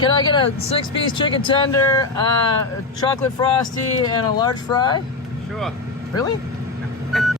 can I get a 6-piece chicken tender, chocolate frosty, and a large fry? Sure. Really?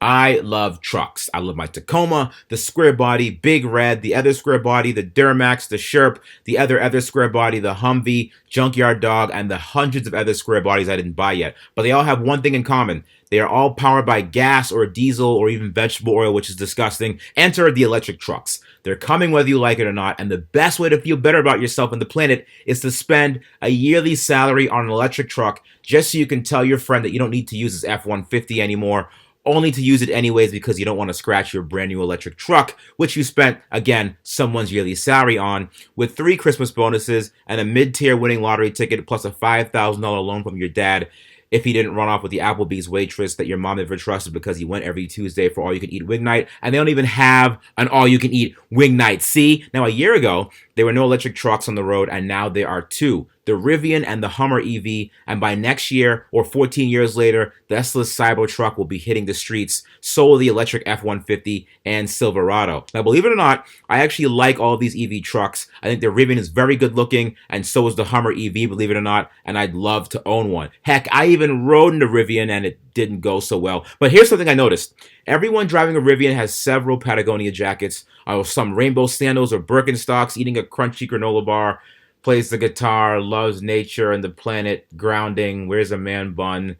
I love trucks. I love my Tacoma, the square body, Big Red, the other square body, the Duramax, the Sherp, the other square body, the Humvee, Junkyard Dog, and the hundreds of other square bodies I didn't buy yet. But they all have one thing in common. They are all powered by gas or diesel or even vegetable oil, which is disgusting. Enter the electric trucks. They're coming whether you like it or not, and the best way to feel better about yourself and the planet is to spend a yearly salary on an electric truck just so you can tell your friend that you don't need to use his F-150 anymore, only to use it anyways because you don't want to scratch your brand new electric truck, which you spent, again, someone's yearly salary on, with 3 Christmas bonuses and a mid-tier winning lottery ticket plus a $5,000 loan from your dad if he didn't run off with the Applebee's waitress that your mom never trusted because he went every Tuesday for all-you-can-eat wing night, and they don't even have an all-you-can-eat wing night. See? Now, a year ago, there were no electric trucks on the road, and now there are 2. The Rivian and the Hummer EV, and by next year, or 14 years later, the Tesla's Cybertruck will be hitting the streets, so will the electric F-150 and Silverado. Now, believe it or not, I actually like all of these EV trucks. I think the Rivian is very good looking, and so is the Hummer EV, believe it or not, and I'd love to own one. Heck, I even rode in the Rivian, and it didn't go so well. But here's something I noticed. Everyone driving a Rivian has several Patagonia jackets, some rainbow sandals or Birkenstocks, eating a crunchy granola bar, plays the guitar, loves nature and the planet, grounding, wears a man bun.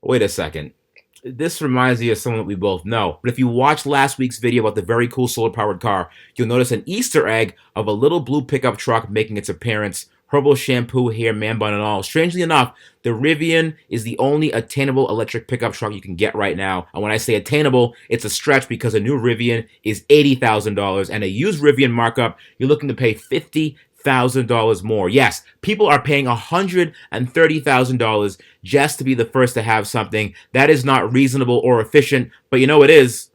Wait a second. This reminds me of someone that we both know. But if you watched last week's video about the very cool solar-powered car, you'll notice an Easter egg of a little blue pickup truck making its appearance. Herbal shampoo, hair, man bun, and all. Strangely enough, the Rivian is the only attainable electric pickup truck you can get right now. And when I say attainable, it's a stretch because a new Rivian is $80,000, and a used Rivian markup, you're looking to pay $50,000 more. Yes, people are paying $130,000 just to be the first to have something. That is not reasonable or efficient, but you know it is.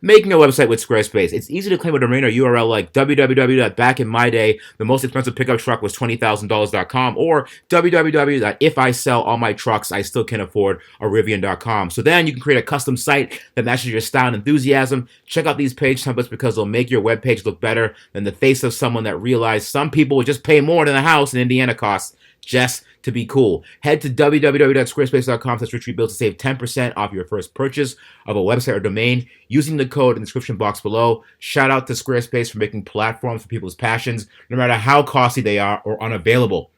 Making a website with Squarespace. It's easy to claim a domain or URL like www.backinmyday, the most expensive pickup truck was $20,000.com, or www.ifisellallmytrucks, a Rivian.com. So then you can create a custom site that matches your style and enthusiasm. Check out these page templates because they'll make your webpage look better than the face of someone that realized some people would just pay more than a house in Indiana costs just to be cool. Head to www.squarespace.com/RichRebuilds to save 10% off your first purchase of a website or domain using the code in the description box below. Shout out to Squarespace for making platforms for people's passions, no matter how costly they are or unavailable.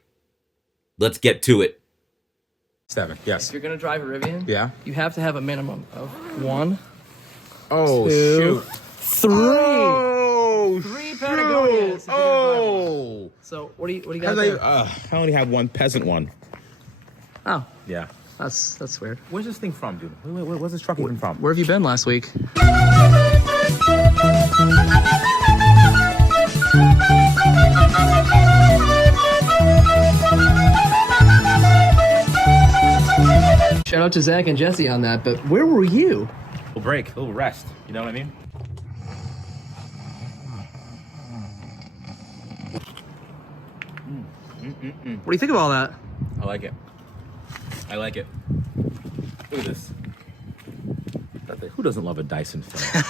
Let's get to it. 7, yes. If you're gonna drive a Rivian, Yeah. you have to have a minimum of 1, Oh, 2, shoot. 3. Oh, 3 Patagonias. if you're gonna drive one. Oh. So what do you got there? I only have one peasant one. Oh, Yeah. that's weird. Where's this thing from, dude? Where's this truck even from? Where have you been last week? Shout out to Zach and Jesse on that, but where were you? A little break, a little rest. You know what I mean? What do you think of all that? I like it. I like it. Look at this. Who doesn't love a Dyson fan?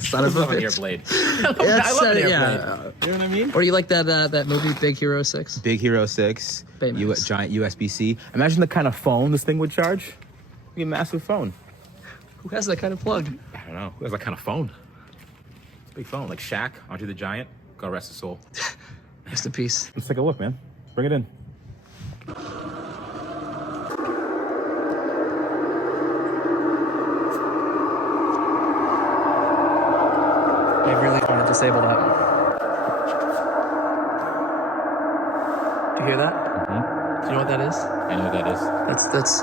Son of Who a doesn't love an bitch. airblade? That's, I love an airblade. yeah. You know what I mean? Or you like that movie Big Hero 6? Big Hero 6, Baymax. giant USB-C. Imagine the kind of phone this thing would charge. It'd be a massive phone. Who has that kind of plug? I don't know. Who has that kind of phone? Big phone, like Shaq, Andre the Giant. God rest his soul. Rest in peace. Let's take a look, man. Bring it in. I really want to disable that. Do you hear that? Mm-hmm. Do you know what that is? I know what that is. That's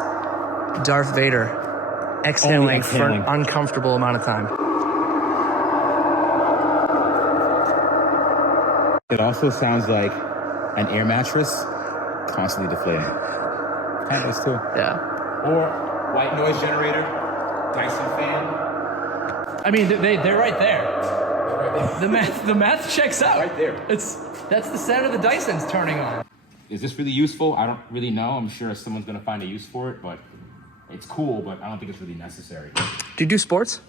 Darth Vader exhaling for an exhaling. uncomfortable amount of time. It also sounds like an air mattress constantly deflating. Kind of is too. Yeah. Or white noise generator, Dyson fan. I mean, they're right there. The math checks out. Right there. That's the sound of the Dyson's turning on. Is this really useful? I don't really know. I'm sure someone's gonna find a use for it, but it's cool, but I don't think it's really necessary. Do you do sports?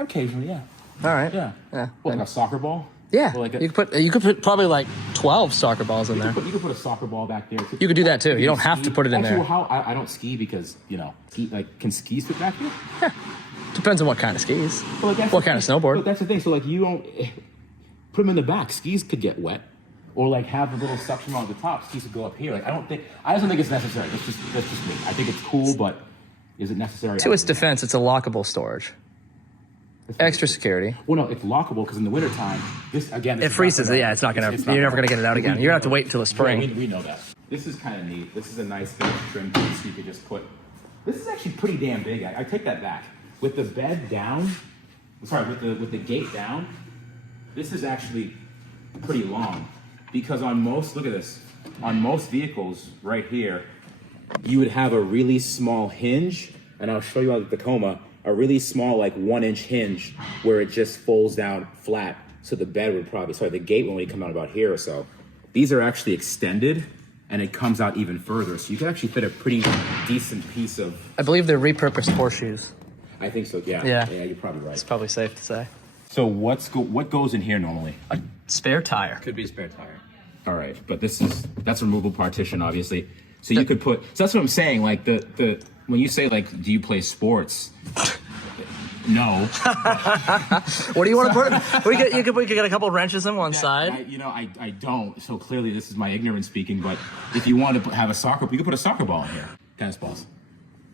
Occasionally, yeah. All right. Yeah. Yeah. What, like a soccer ball? Yeah, Well, like you could put probably like 12 soccer balls in there. You could put a soccer ball back there. You could do that too. You don't have to put it in there. Well, I don't ski because, can skis fit back here? Yeah. Depends on what kind of skis. Well, like what kind of snowboard. But that's the thing. So, like, you don't put them in the back. Skis could get wet. Or, like, have a little suction rod at the top. Skis could go up here. Like, I just don't think it's necessary. That's just me. I think it's cool, but is it necessary? To its defense, it's a lockable storage. Extra security. Well, no, it's lockable because in the wintertime, it freezes. Yeah, it's not gonna. You're never gonna get it out again. You're gonna have to wait until the spring. Yeah, we know that. This is kind of neat. This is a nice big trim piece you could just put. This is actually pretty damn big. I take that back. With the bed down, with the gate down, this is actually pretty long because on most vehicles right here, you would have a really small hinge, and I'll show you on the Tacoma. A really small, like 1-inch hinge where it just folds down flat. So the bed would the gate would come out about here or so. These are actually extended and it comes out even further. So you can actually fit a pretty decent piece of... I believe they're repurposed horseshoes. I think so, yeah. Yeah, you're probably right. It's probably safe to say. So what goes in here normally? A spare tire. Could be a spare tire. All right, but that's removable partition, obviously. So you could put... So that's what I'm saying, like the when you say, like, do you play sports? No. What do you want to put? We could get a couple wrenches on one side. I don't. So clearly this is my ignorance speaking, but if you want to have you could put a soccer ball in here. Tennis balls.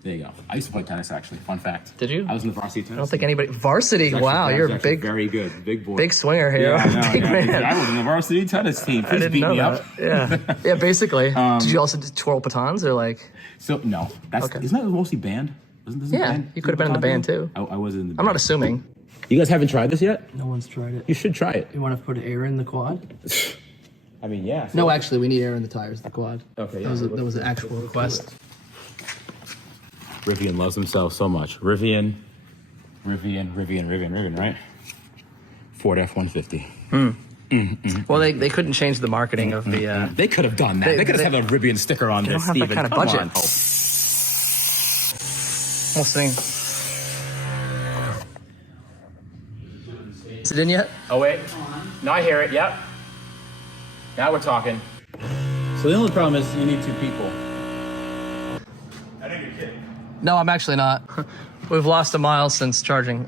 There you go. I used to play tennis, actually. Fun fact. Did you? I was in the varsity tennis. I don't think anybody... Varsity? Wow, you're a big... Very good. Big boy. Big swinger here. Yeah, big man. I was in the varsity tennis team. Please beat me up. Yeah. Yeah, basically. Did you also do twirl batons or like... So, no. Isn't that mostly band? Yeah, you could have been in the band too. I was in the band. I'm not assuming. You guys haven't tried this yet? No one's tried it. You should try it. You want to put air in the quad? I mean, yeah. No, actually, we need air in the tires, the quad. Okay, yeah. That was an actual request. Rivian loves himself so much. Rivian, right? Ford F-150. Well, they couldn't change the marketing of the... They could have done that. They could have a Rivian sticker on this, Steven. They don't have that kind of budget. On. We'll see. Is it in yet? Oh, wait. No, I hear it. Yep. Now we're talking. So the only problem is you need two people. I think you're kidding. No, I'm actually not. We've lost a mile since charging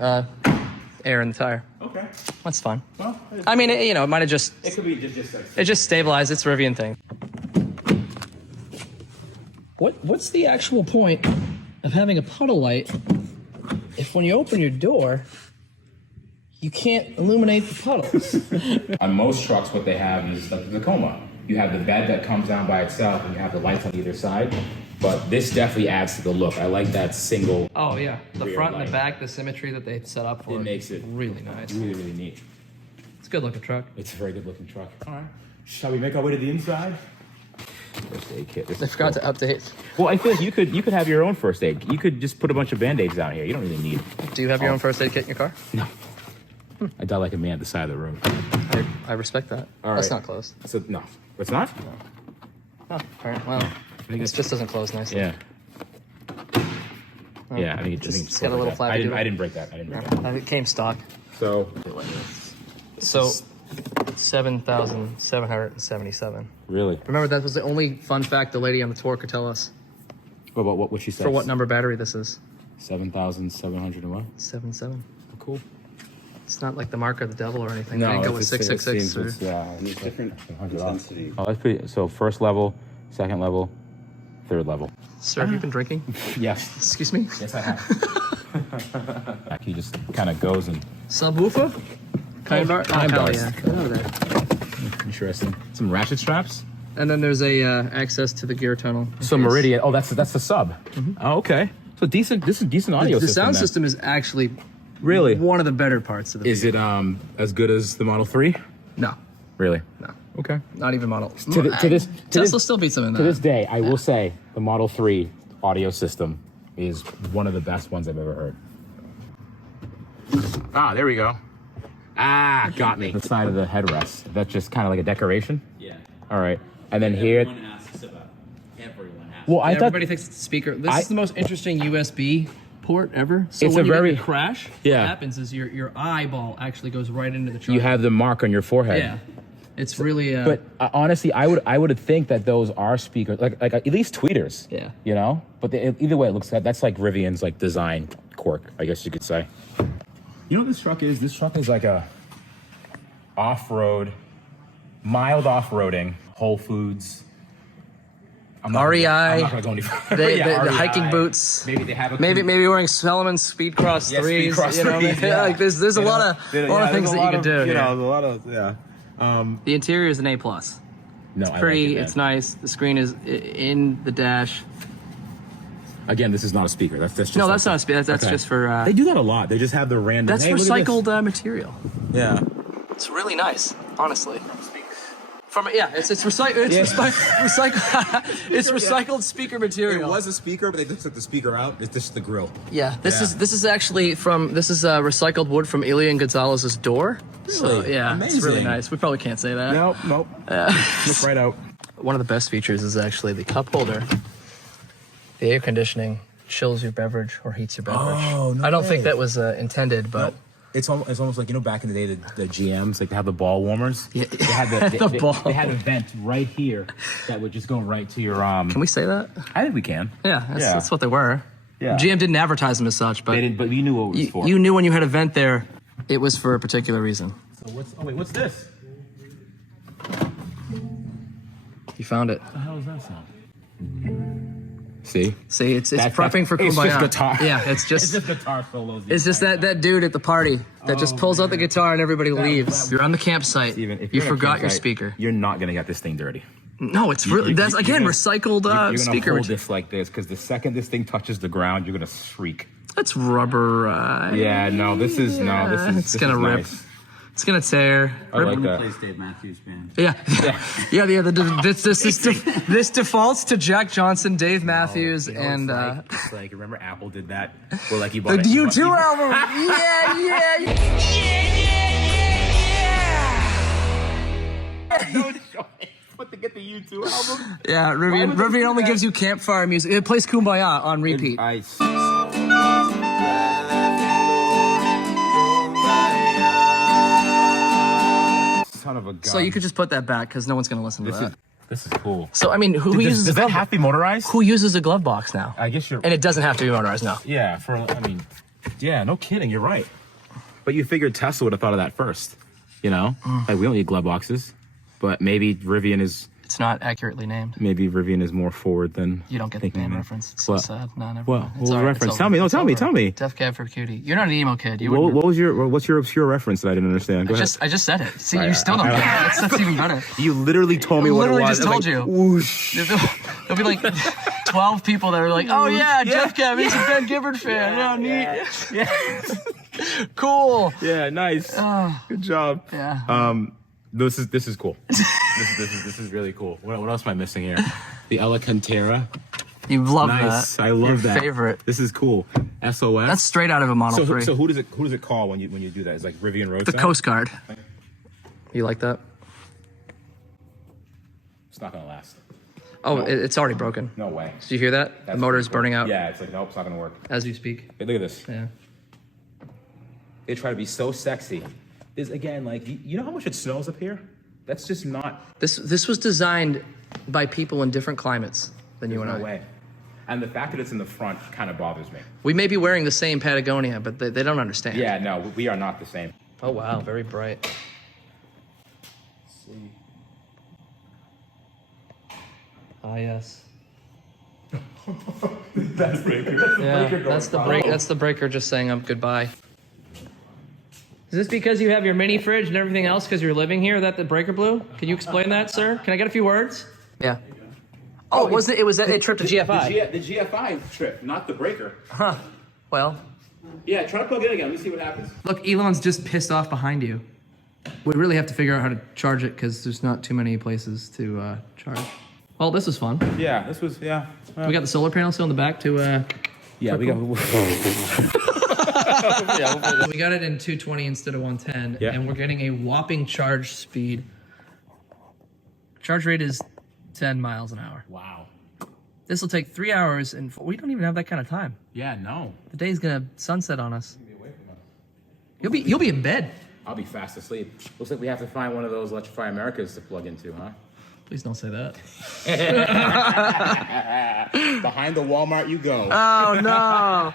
air in the tire. Okay. That's fine. Well, I mean, it might have just... It could be just like... It just stabilized. It's a Rivian thing. What's the actual point of having a puddle light if when you open your door, you can't illuminate the puddles? On most trucks, what they have is like the Tacoma. You have the bed that comes down by itself, and you have the lights on either side. But this definitely adds to the look. I like that single. Oh yeah, the rear front light. and the back, the symmetry that they set up for It makes it really nice. Really, really neat. It's a good looking truck. It's a very good looking truck. All right. Shall we make our way to the inside? First aid kit. I forgot to update. Well, I feel like you could have your own first aid. You could just put a bunch of Band-Aids down here. You don't really need. Do you have your own first aid kit in your car? No. I die like a man at the side of the room. I respect that. All That's right. not closed. So no, it's not. Oh, apparently. Well, it just doesn't close nicely. Yeah. Yeah, I think It's got a little flap. I didn't break that. It came stock. So 7,777. really, Remember, that was the only fun fact the lady on the tour could tell us. what she said? For what number battery this is? 7,700 and what? 77. Cool. It's not like the mark of the devil or anything. No, they didn't go with it's- it 666. seems or- yeah, It's different intensity. Oh, that's pretty. So first level, second level, third level. Sir, have you been drinking? Yes. Excuse me? Yes, I have. He just kind of goes and Subwoofer? Kind bar? Kind hell bars. yeah. Get out of there. interesting. Some ratchet straps. And then there's a access to the gear tunnel. So Meridian. Oh, that's the sub. Oh, okay. So decent. This is decent audio. The sound then. system is actually Really? one of the better parts of the Is it as good as the Model 3? No, Really? no. Okay. Not even model. Tesla still beats them in that. To this day, I will say the Model 3 audio system is one of the best ones I've ever heard. Ah, there we go. Ah, got me. The side of the headrest. That's just kind of like a decoration? Yeah. All right. And then here... Everyone asks about. Everyone asks. Well, I thought... Everybody thinks it's the speaker. This is the most interesting USB port ever. So It's when a you very- get a crash, Yeah. what happens is your eyeball actually goes right into the charger. You have the mark on your forehead. Yeah. It's really But honestly, I would think that those are speakers, like at least tweeters. Yeah. You know, but either way, it looks that's like Rivian's like design quirk, I guess you could say. You know what this truck is? This truck is like a off-road, mild off-roading, Whole Foods. REI. I'm not gonna go any further. the REI. hiking boots. Maybe they have a Maybe wearing Salem Speed Cross Yeah, Speed 3s. Cross you know, 3s, yeah. like there's a lot of things that you can do. You here. know, a lot of The interior is an A+. No, Pretty, I like it's nice. The screen is in the dash. Again, this is not a speaker. That's just No, that's not a speaker. That's Okay. just for. They do that a lot. They just have the random. That's hey, look at this. recycled material. Yeah. It's really nice, honestly. From it's recycled. It's recycled. It's recycled speaker material. It was a speaker, but they just took the speaker out. It's just the grill. Yeah, this Yeah. is actually recycled wood from Elian Gonzalez's door. So Really? yeah, it's really Amazing. nice. We probably can't say that. Nope. Look right out. One of the best features is actually the cup holder. The air conditioning chills your beverage or heats your beverage. Oh, no I don't way. think that was intended, but It's almost like, you know, back in the day, the GMs, like they have the ball warmers. Yeah. They had The ball. They had a vent right here that would just go right to your can we say that? I think we can. Yeah, Yeah. that's what they were. Yeah. GM didn't advertise them as such, but They didn't, but you knew what it was for. you knew when you had a vent there, it was for a particular reason. So what's this? You found it. What the hell is that sound? See? See, it's That's- prepping for it's Kumbaya. just guitar. Yeah, it's It's just just guitar solos. it's just that dude at the party that just pulls out the guitar and everybody leaves. You're on the campsite. Even if you you're in a forgot your campsite, speaker. You're not gonna get this thing dirty. No, it's really that's You're again gonna- recycled You're gonna speaker. hold material. this like this, because the second this thing touches the ground, you're gonna shriek. It's rubberized. Yeah, no, this is It's this gonna is rip. nice. It's gonna tear. I like that. Plays Dave Matthews Band. Yeah, this defaults to Jack Johnson, Dave Matthews, You know, and it's like remember Apple did that, where like you bought the it- U2 album. What to get the U2 album? Yeah, Rivian. would they do Rivian only that? gives you campfire music. It plays Kumbaya on repeat. Son of a gun. So you could just put that back because no one's gonna listen to that. This is cool. So I mean, who uses Does a that glove? have to be motorized? Who uses a glove box now? I guess you're. And it doesn't have to be motorized now. Yeah, no kidding. You're right. But you figured Tesla would have thought of that first. You know, like we don't need glove boxes, but maybe Rivian is It's not accurately named. more forward than You don't get the thinking band that. reference. It's so What? sad. No, never What? mind. What It's was the all right. reference? It's Tell me. over. No, It's tell me. over. Tell me. Deaf Cab for Cutie. You're not an emo kid. You What wouldn't. was your what's your reference that I didn't understand? Go ahead. I just said it. See, you still don't get it. That's even better. You literally told me what it Literally was. just told Like, you. Whoosh. There'll be like 12 people that are like, oh yeah, Deaf Cab, he's a Ben Gibbard fan. Yeah, neat. Yeah. Cool. Yeah. Nice. Good job. Yeah. This is cool. this is really cool. What else am I missing here? The Alcantara. You love Nice. that. I love Your that. favorite. This is cool. SOS. That's straight out of a Model 3. So who does it call when you do that? It's like Rivian Roadside. The Coast Guard. You like that? It's not gonna last. Oh, it's already broken. No way. Did you hear that? That's The motor's pretty cool. burning out Yeah, it's like nope, it's not gonna work. as you speak. Hey, look at this. Yeah. They try to be so sexy. Is again like you know how much it snows up here? That's just not. This was designed by people in different climates than you and No I. way. And the fact that it's in the front kind of bothers me. We may be wearing the same Patagonia, but they don't understand. Yeah, no, we are not the same. Oh wow, very bright. See. Ah yes. That's breaker. Yeah, that's the break. That's the breaker just saying goodbye. Is this because you have your mini fridge and everything else because you're living here that the breaker blew? Can you explain that, sir? Can I get a few words? Yeah. Oh, wasn't it? It was a trip to GFI. The GFI trip, not the breaker. Huh. Well, Yeah, try to plug it in again. Let me see what happens. look, Elon's just pissed off behind you. We really have to figure out how to charge it because there's not too many places to charge. Well, this was fun. Yeah, this was yeah. We got the solar panel still in the back to. Yeah, we got. We got it in 220 instead of 110, Yeah. and we're getting a whopping charge speed. Charge rate is 10 miles an hour. Wow. This will take 3 hours, and we don't even have that kind of time. Yeah, no. The day's gonna sunset on us. You'll be in bed. I'll be fast asleep. Looks like we have to find one of those Electrify Americas to plug into, huh? Please don't say that. Behind the Walmart you go. Oh no!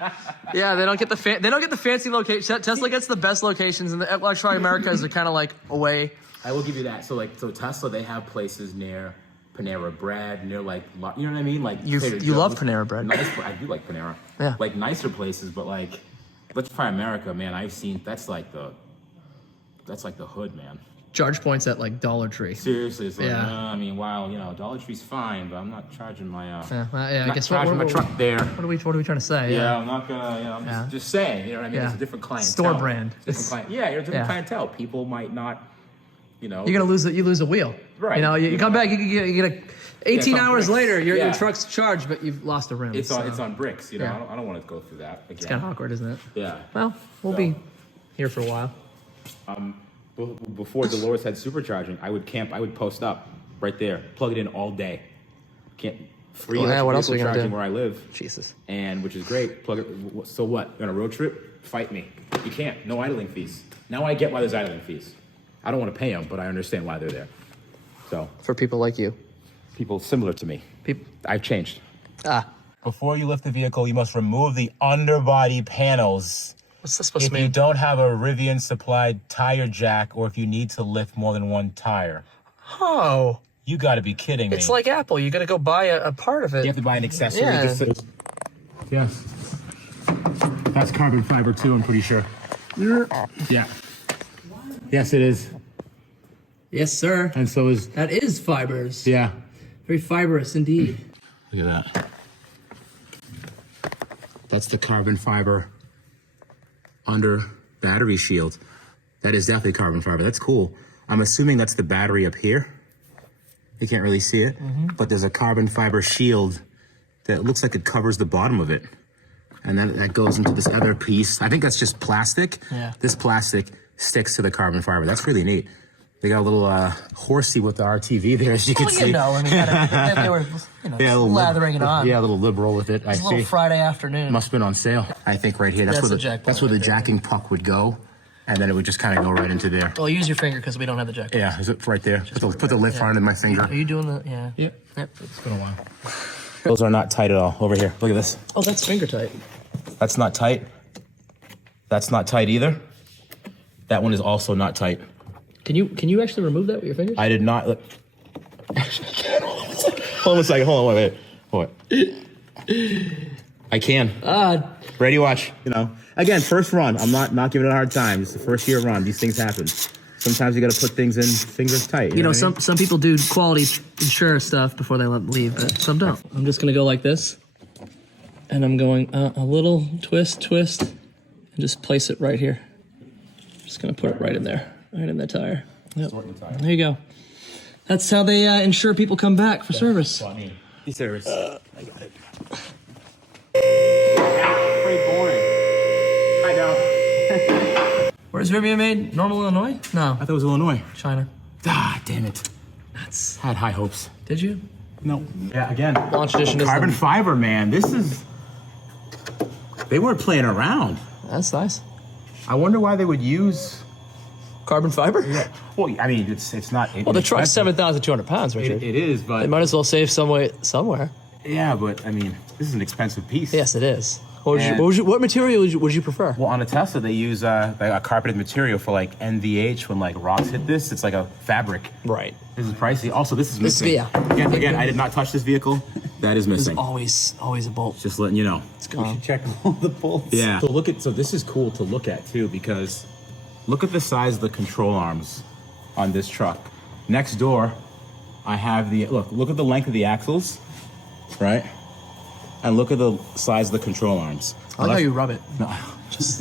Yeah, they don't get the fancy location. Tesla gets the best locations, and the Electrify Americas are kind of like away. I will give you that. So Tesla, they have places near Panera Bread, near like, you know what I mean? Like You love Panera Bread. Nice, I do like Panera. Yeah. Like nicer places, but like Electrify America, man, I've seen that's like the hood, man. Charge points at like Dollar Tree. Seriously, it's like, Yeah. I mean, wow, you know, Dollar Tree's fine, but I'm not charging my I not guess charging my truck there. What are we trying to say? Yeah, I'm not gonna. You know, I'm just saying. You know what I mean? Yeah. It's a different clientele. Store brand. Yeah, you're a different clientele. People might not. You know, You're gonna lose it. You lose a wheel. Right. You know, you come back. You get a 18 on hours bricks. later, your Yeah. truck's charged, but you've lost a rim. it's so. on bricks. You know, Yeah. I don't want to go through that again. It's kind of awkward, isn't it? Yeah. Well, we'll be here for a while. Before Dolores had supercharging, I would camp. I would post up right there, plug it in all day. Free yeah, what else are we gonna charging do? where I live. Jesus. And which is great. Plug it. So what? On a road trip, fight me. You can't. No idling fees. Now I get why there's idling fees. I don't want to pay them, but I understand why they're there. So For people like you. people similar to me. I've changed. Ah. Before you lift the vehicle, you must remove the underbody panels. What's this supposed If to you mean? don't have a Rivian supplied tire jack, or if you need to lift more than one tire, Oh. you got to be kidding me. It's like Apple. You got to go buy a part of it. You have to buy an accessory. Yeah. Yes. That's carbon fiber too, I'm pretty sure. Yeah. Yes, it is. Yes, sir. And so is, That is fibers. yeah. Very fibrous indeed. Look at that. That's the carbon fiber under battery shield. That is definitely carbon fiber. That's cool. I'm assuming that's the battery up here. You can't really see it, but there's a carbon fiber shield that looks like it covers the bottom of it. And then that goes into this other piece. I think that's just plastic. Yeah. This plastic sticks to the carbon fiber. That's really neat. They got a little horsey with the RTV there, as you can see. You know, I mean, they were, Yeah, a little lathering it on. Yeah, a little liberal with it. It's a little Friday afternoon. Must have been on sale. I think right here. That's where the the jack that's point where the right there. jacking puck would go, and then it would just kind of go right into there. Well, use your finger because we don't have the jack. Yeah, is it right there? Put the lift on it in my finger. Are you doing the? Yeah. Yep. Yep. It's been a while. Those are not tight at all. Over here. Look at this. Oh, that's finger tight. That's not tight. That's not tight either. That one is also not tight. Can you actually remove that with your fingers? I did not. Look. Hold on a second. Hold on. Wait. Hold on. I can. Ready, watch. You know. Again, first run. I'm not giving it a hard time. It's the first year run. These things happen. Sometimes you got to put things in fingers tight. You know, what I mean? some people do quality insure stuff before they leave, but some don't. I'm just gonna go like this, and I'm going a little twist, and just place it right here. Just gonna put it right in there, right in the tire. Yep. There you go. That's how they ensure people come back for service. Service. I got it. Pretty boring. I know. Where's Rivian made? Normal, Illinois? No, I thought it was Illinois. China. Ah, damn it. That's. Had high hopes. Did you? No. Yeah, again. Launch edition is Carbon fiber, man. This is. They weren't playing around. That's nice. I wonder why they would use. Carbon fiber? Well, I mean, it's not. Well, the truck's 7,200 pounds, Richard. It is, but They might as well save some weight somewhere. yeah, but I mean, this is an expensive piece. Yes, it is. And- What material would you prefer? Well, on a Tesla, they use like a carpeted material for like NVH when like rocks hit this. It's like a fabric. Right. This is pricey. Also, this is This- missing. yeah. Again, I did not touch this vehicle. That is There's missing. always a bolt. Just letting you know. It's gone. Check all the bolts. Yeah. So this is cool to look at too, because look at the size of the control arms on this truck. Next door, I have look at the length of the axles, right? And look at the size of the control arms. I like how you rub it. Now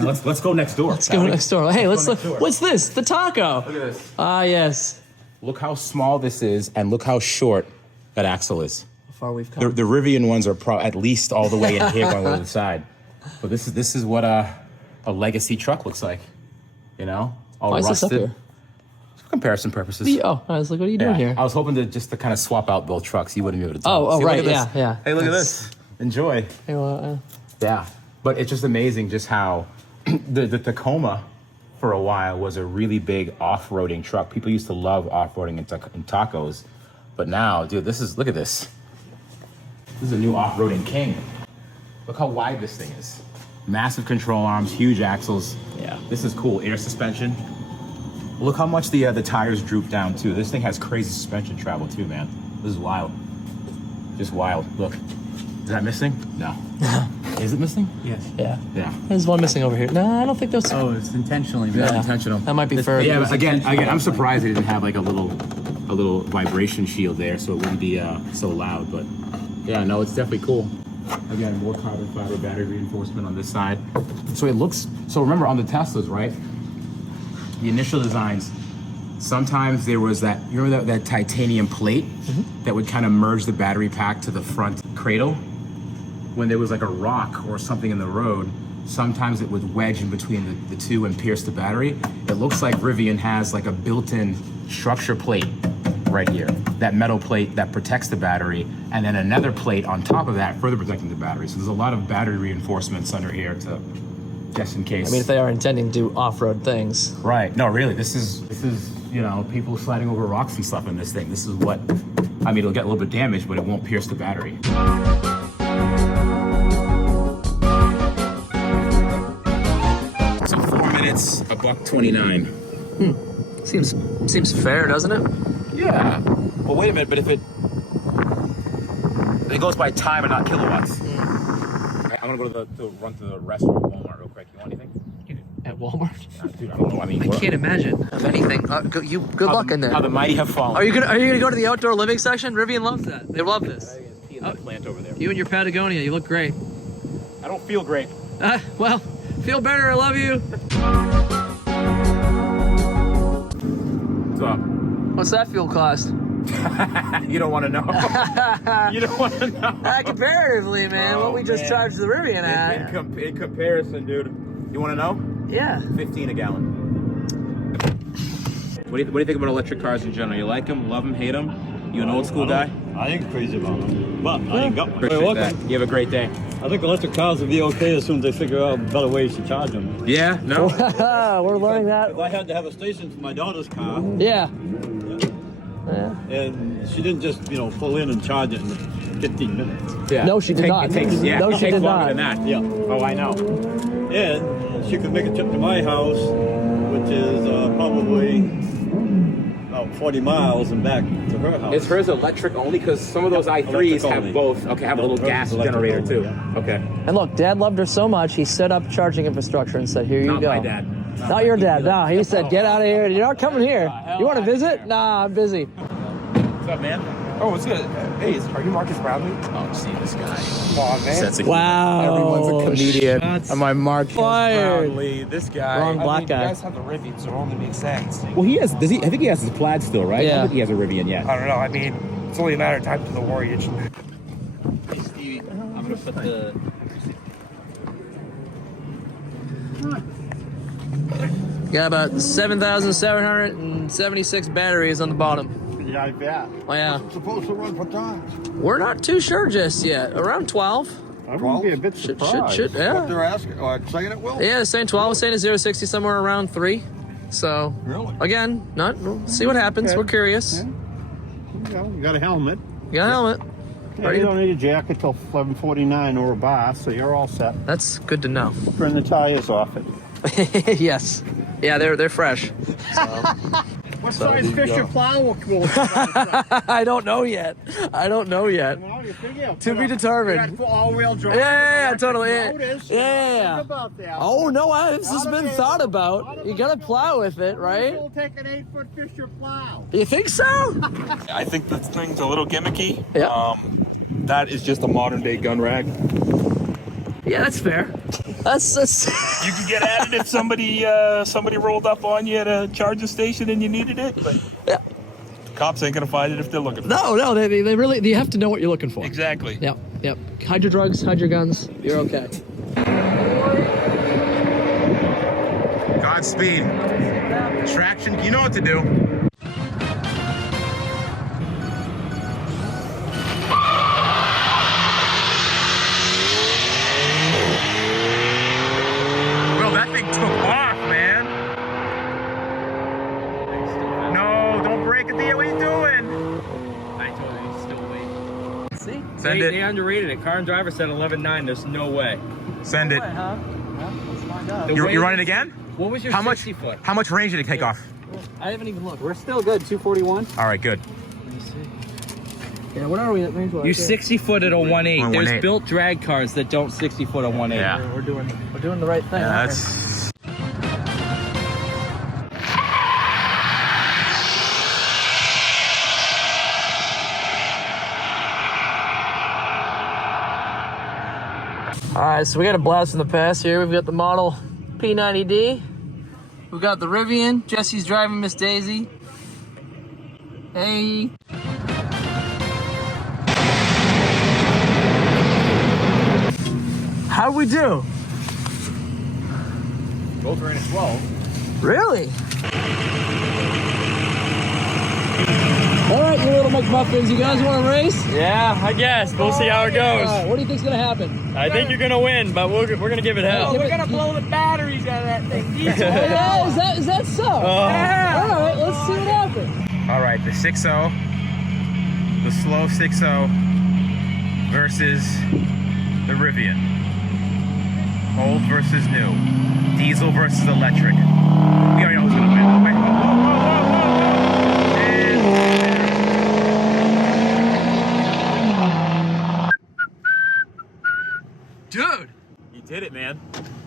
let's go next door. Let's go next door. Hey, let's look. next door. What's this? The taco. Look at this. Ah, yes. Look how small this is, and look how short that axle is. How far we've come. The Rivian ones are at least all the way in here going to the side. But this is what a legacy truck looks like. You know, all Why is this rusted. up here? comparison purposes. Oh, I was like, what are you doing here? I was hoping to kind of swap out both trucks. You wouldn't be able to tell. Oh, See, right, look at this. yeah. Hey, look at this. Enjoy. Hey, well, Yeah, but it's just amazing just how the Tacoma for a while was a really big off-roading truck. People used to love off-roading in tacos, but now, dude, look at this. This is a new off-roading king. Look how wide this thing is. Massive control arms, huge axles. Yeah. This is cool. Air suspension. Look how much the tires droop down too. This thing has crazy suspension travel too, man. This is wild. Just wild. Look. Is that missing? No. Is it missing? Yes. yeah. Yeah. There's one missing over here. No, I don't think those. Oh, it's intentionally. Yeah, Yeah. intentional. That might be for. Yeah, but again, I'm surprised they didn't have like a little vibration shield there, so it wouldn't be so loud. But yeah, no, it's definitely cool. Again, more carbon fiber battery reinforcement on this side. So it looks. So remember on the Teslas, right? The initial designs. Sometimes there was that. You remember that titanium plate that would kind of merge the battery pack to the front cradle. When there was like a rock or something in the road, sometimes it would wedge in between the two and pierce the battery. It looks like Rivian has like a built-in structure plate right here, that metal plate that protects the battery, and then another plate on top of that further protecting the battery. So there's a lot of battery reinforcements under here to just in case. I mean, if they are intending to do off-road things. Right. No, really, this is people sliding over rocks and stuff in this thing. This is what, I mean, it'll get a little bit damaged, but it won't pierce the battery. So 4 minutes, $1.29. Seems fair, doesn't it? Yeah. Well, wait a minute, but if it goes by time and not kilowatts. I'm gonna go run to the restaurant at Walmart real quick. You want anything? At Walmart? Dude, I don't know. I mean, I can't imagine of anything. Good luck in there. How the mighty have fallen. Are you gonna go to the outdoor living section? Rivian loves that. They love this. In that plant over there. You and your Patagonia, you look great. I don't feel great. Well, feel better. I love you. What's up? What's that fuel cost? You don't want to know. You don't want to know. Comparatively, man, what we just charged the Rivian at. In comparison, dude. You want to know? Yeah. 15 a gallon. What do you think about electric cars in general? You like them, love them, hate them? You an old school guy? I ain't crazy about them, but I ain't got one. Appreciate that. You have a great day. I think electric cars will be okay as soon as they figure out better ways to charge them. Yeah? No? We're learning that. If I had to have a station for my daughter's car, Yeah. and she didn't just, pull in and charge it in 15 minutes. Yeah. No, she did not. It takes, yeah, No, it she takes did longer not. than that. Yeah. Oh, I know. And she could make a trip to my house, which is probably about 40 miles and back to her house. Is hers electric only? Because some of those i3s electric have only. both. Okay, have a little Hers gas is electric generator only, too. yeah. Okay. And look, Dad loved her so much, he set up charging infrastructure and said, here you Not go. my dad. Not your dad. No, he said, get out of here. You're not coming here. You want to visit? Nah, I'm busy. What's up, man? Oh, what's good? Hey, are you Marcus Bradley? Oh, see this guy. Come on, man. Wow. Everyone's a comedian. Am I Mark fired? Bradley, this guy. Wrong black guy. You guys have the Rivian, so it only makes sense. Well, he has. Does he? I think he has his plaid still, right? I Yeah. don't think he has a Rivian yet. I don't know. I mean, it's only a matter of time to the warriors. Hey, Stevie, I'm gonna put the. Got about 7,776 batteries on the bottom. Yeah, I bet. Oh, yeah. It's supposed to run for tons. We're not too sure just yet. Around 12. I wouldn't be a bit surprised. Should, What yeah. they're asking, saying it will? Yeah, they're saying 12. We're saying it's 0-60 somewhere around 3. So, Really? again, we'll see what happens. Okay. We're curious. Yeah. You got a helmet. You got a helmet. Yeah, you don't need a jacket till 11:49 or a bar, so you're all set. That's good to know. Turn the tires off it. Yes. Yeah, they're fresh. What size Fisher plow will I don't know yet. To be determined. all-wheel drive. Yeah, totally. Yeah. Motors. Yeah. Think about that. Oh, no, this has been thought about. You gotta plow with it, right? We'll take an 8-foot Fisher plow. You think so? I think this thing's a little gimmicky. Yeah. That is just a modern day gun rag. Yeah, that's fair. That's You can get at it if somebody rolled up on you at a charging station and you needed it, but Yeah. cops ain't gonna find it if they're looking for it. No, they really, you have to know what you're looking for. Exactly. Yep. Hide your drugs, hide your guns. You're okay. Godspeed. Traction. You know what to do. Send it. They underrated it. Car and driver said 11.9. There's no way. Send it. Huh? Well, let's find out. You're running again? What was your How 60 foot? How much range did it take off? I haven't even looked. We're still good. 241. All right, good. Yeah, what are we at range-wise? You're 60 foot at a 1.8. On There's 1.8. built drag cars that don't 60 foot at 1.8. Yeah. We're doing the right thing. Yeah, aren't we? that's. All right, so we got a blast from the past here. We've got the model P90D. We've got the Rivian. Jesse's driving Miss Daisy. Hey. How'd we do? Both ran at 12. Really? All right, you little McMuffins, you guys want to race? Yeah, I guess. We'll see how it goes. What do you think's gonna happen? I think you're gonna win, but we're gonna give it hell. We're gonna blow the batteries out of that thing. Yeah, is that so? Yeah. All right, let's see what happens. All right, the 6.0, the slow 6.0 versus the Rivian. Old versus new. Diesel versus electric. We already know who's gonna win. Wait, whoa, whoa, whoa, whoa, Dude, You did it, man.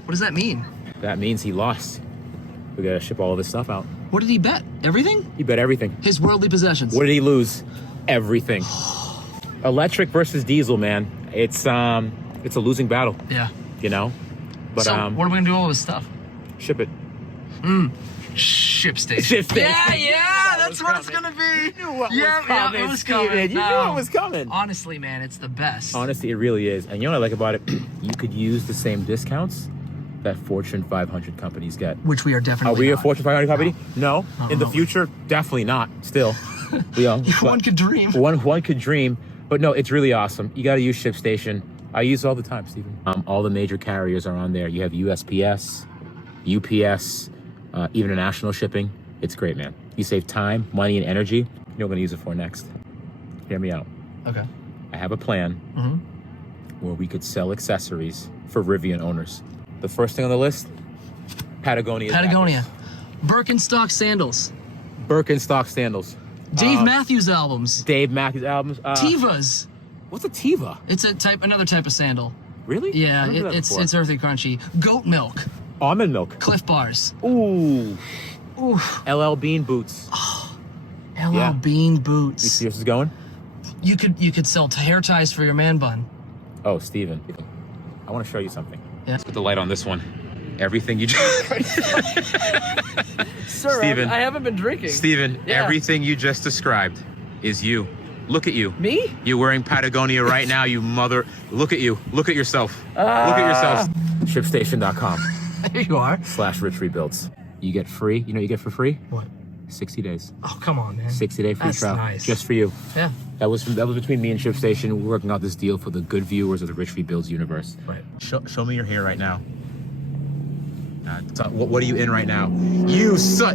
what does that mean? That means he lost. We gotta ship all of this stuff out. What did he bet? Everything? He bet everything. His worldly possessions. What did he lose? Everything. Electric versus diesel, man. It's a losing battle, Yeah. you know? But So, what are we gonna do with all this stuff? ship it. Ship station. Ship station. Yeah, that's what it's gonna be. Yeah, it was coming. You knew it was coming. Honestly, man, it's the best. Honestly, it really is. And you know what I like about it? You could use the same discounts that Fortune 500 companies get. Which we are Are definitely we a not. Fortune 500 company? No. In the no. future, definitely not. Still, you know, One could dream. One could dream, but no, it's really awesome. You got to use ShipStation. I use it all the time, Stephen. All the major carriers are on there. You have USPS, UPS, even international shipping. It's great, man. You save time, money, and energy. You know what I'm gonna use it for next? Hear me out. Okay. I have a plan where we could sell accessories for Rivian owners. The first thing on the list, Patagonia. Patagonia. Birkenstock sandals. Birkenstock sandals. Dave Matthews albums. Dave Matthews albums. Tivas. What's a Tiva? It's another type of sandal. Really? Yeah, I've never heard that it's before. earthy crunchy. Goat milk. Almond milk. Cliff bars. Ooh. Oof. LL Bean boots. LL Yeah. Bean You boots. see where this is going? You could sell hair ties for your man bun. Oh, Steven. I want to show you something. Yeah. Let's put the light on this one. Everything you just... Sir, Steven. I haven't been drinking. Steven, Yeah. everything you just described is you. Look at you. Me? You're wearing Patagonia right now, you mother. Look at you. Look at yourself. Look at yourself. Shipstation.com There you are. /RichRebuilds. You get free. You know what you get for free? What? 60 days. Oh, come on, man. 60-day free That's trial. nice. Just for you. Yeah. That was between me and ShipStation. We're working out this deal for the good viewers of the Rich Rebuilds universe. Right. Show me your hair right now. What are you in right now? You son.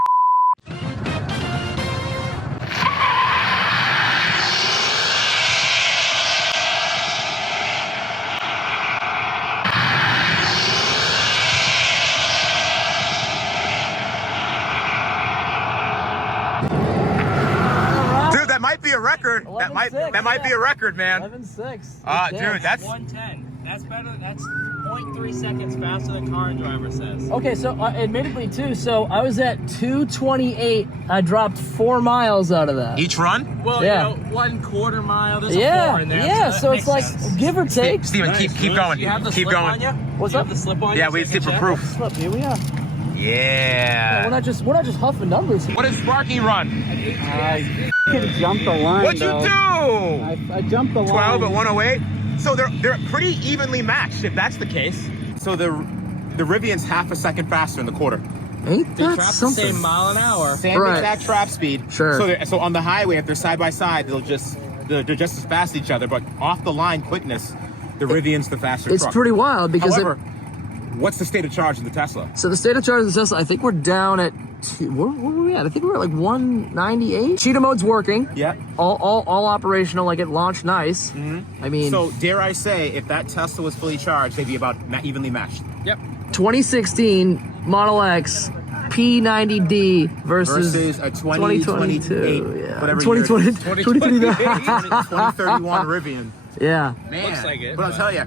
Dude, that might be a record. That might be a record, man. 11.6. Dude, that's 110. That's better. That's 0.3 seconds faster than car and driver says. Okay, so admittedly too, so I was at 228. I dropped 4 miles out of that. each run. Well, Yeah. you know, 1/4 mile. There's a Yeah, 4 in there. yeah. that So it's like makes sense. give or take. Steven, keep going. You have the Keep slip going. on you? What's You up? have the slip on you? Yeah, so we you see can for check? proof. Look, here we are. Yeah. We're not just huffing numbers. What did Sparky run? I jumped the line. What'd you do? I jumped the 12 line. at 108. So they're pretty evenly matched if that's the case. So the Rivian's half a second faster in the quarter. Ain't They that trap the something? same mile an hour. Same Right. exact trap speed. Sure. So on the highway, if they're side by side, they're just as fast as each other. But off the line quickness, the Rivian's the faster It's truck. pretty wild because However, What's the state of charge of the Tesla? So the state of charge of the Tesla, I think we're down at, where were we at? I think we were at like 198. Cheetah mode's working. Yeah. All operational, like it launched nice. I mean. So dare I say, if that Tesla was fully charged, they'd be about evenly matched. Yep. 2016 Model X P90D versus a 2022. Yeah. Whatever 2020, 2031 Rivian. Yeah. Man. Looks like it, But I'll tell you,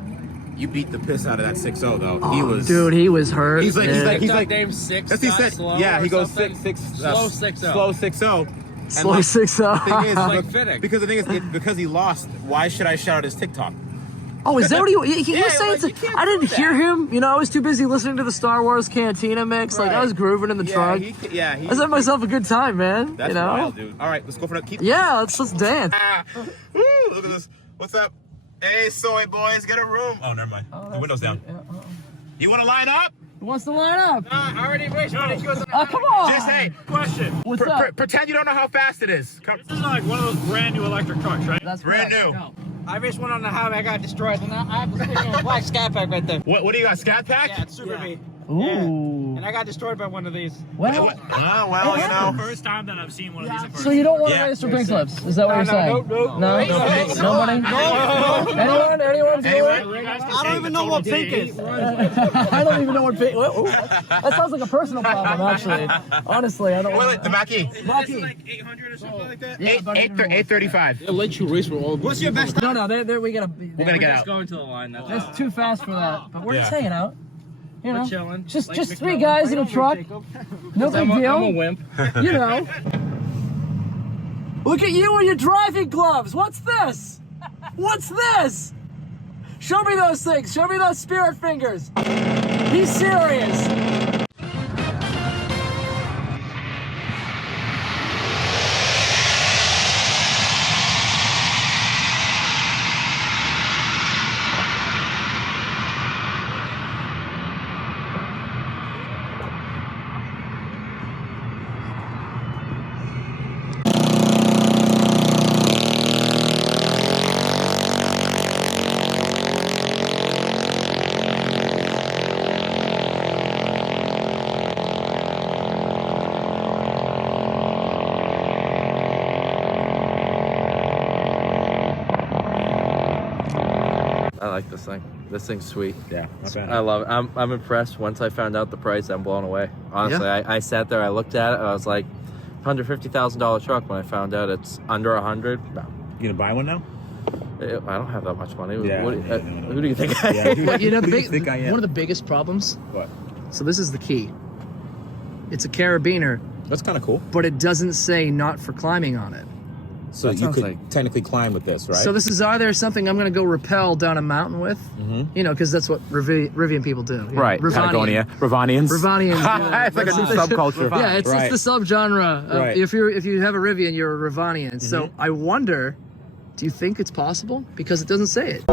you beat the piss out of that 6.0 though. He was. Dude, he was hurt. He's like. Name 6. That's what he said. Slow Yeah, or he goes something. 6. Slow 6-0. Slow 6.0. Slow 6-0. The thing is, Like fitting. because the thing is, because he lost. Why should I shout out his TikTok? Oh, is that what he was saying? like, you can't I didn't do hear that. him. You know, I was too busy listening to the Star Wars Cantina mix. Like, I Right. was grooving in the truck. He I was having myself a good time, man. That's you know? wild, dude. All right, let's go for that. Yeah, let's dance. Woo, look at this. What's up? Hey, soy boys, get a room. Oh, never mind. The window's down. You want to line up? Who wants to line up? I already raised money. Oh, come on. Just hey, Question. What's up? pretend you don't know how fast it is. Come. This is like one of those brand new electric trucks, right? That's Brand correct. new. I raced one on the highway. I got destroyed. And I have to stick on a black scat pack right there. What do you got? Scat pack? Yeah, it's super B. Ooh. And I got destroyed by one of these. Well, Well, you know. First time that I've seen one of these in person. so you don't want to Yeah. race for pink slips? Is that what you're saying? nope. No? Nobody? Anyone? Do it? I don't even know what pink is. I don't even know what pink. That sounds like a personal problem, actually. Honestly, I don't. Wait, the Mackie. Like 800 or something like that? Yeah, about 835. They'll let you race for all. What's your best? No, there we gotta. We're gonna get out. Going to the line. That's too fast for that. But we're just hanging out. You know, chilling. just Like three McMillan. guys in a truck. No big deal. I'm a wimp. You know. Look at you and your driving gloves. What's this? What's this? Show me those things. Show me those spirit fingers. Be serious. I like this thing. This thing's sweet. Yeah, not bad. I love it. I'm impressed. Once I found out the price, I'm blown away. Honestly, I sat there, I looked at it, I was like, $150,000 truck. When I found out it's under 100, no. You gonna buy one now? I don't have that much money. Yeah, Who do you think I am? But you know, Who do you think I am? one of the biggest problems. What? So this is the key. It's a carabiner, That's kind of cool. but it doesn't say not for climbing on it. So That you sounds could like- technically climb with this, right? So this is either something I'm going to go rappel down a mountain with, you know, because that's what Rivian people do. you know, right. Rivanian. Ravanians. Rivanians. It's like a new subculture. Yeah, it's Right. the subgenre. Of, Right. if you have a Rivian, you're a Rivanian. So I wonder, do you think it's possible? Because it doesn't say it.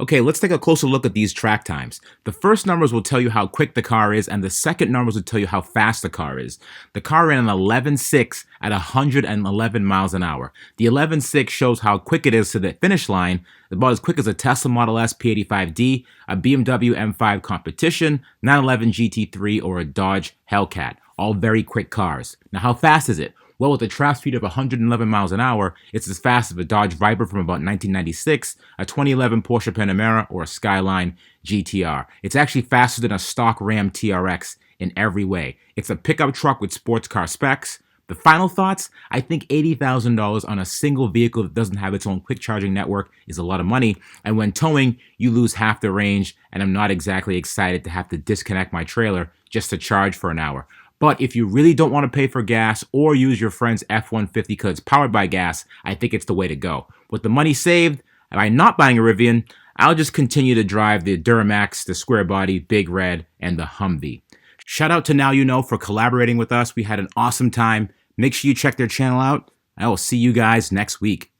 Okay, let's take a closer look at these track times. The first numbers will tell you how quick the car is, and the second numbers will tell you how fast the car is. The car ran an 11.6 at 111 miles an hour. The 11.6 shows how quick it is to the finish line, about as quick as a Tesla Model S P85D, a BMW M5 Competition, 911 GT3, or a Dodge Hellcat. All very quick cars. Now, how fast is it? Well, with a top speed of 111 miles an hour, it's as fast as a Dodge Viper from about 1996, a 2011 Porsche Panamera, or a Skyline GTR. It's actually faster than a stock Ram TRX in every way. It's a pickup truck with sports car specs. The final thoughts? I think $80,000 on a single vehicle that doesn't have its own quick charging network is a lot of money. And when towing, you lose half the range, and I'm not exactly excited to have to disconnect my trailer just to charge for an hour. But if you really don't want to pay for gas or use your friend's F-150 because it's powered by gas, I think it's the way to go. With the money saved, by not buying a Rivian, I'll just continue to drive the Duramax, the Square Body, Big Red, and the Humvee. Shout out to Now You Know for collaborating with us. We had an awesome time. Make sure you check their channel out. I will see you guys next week.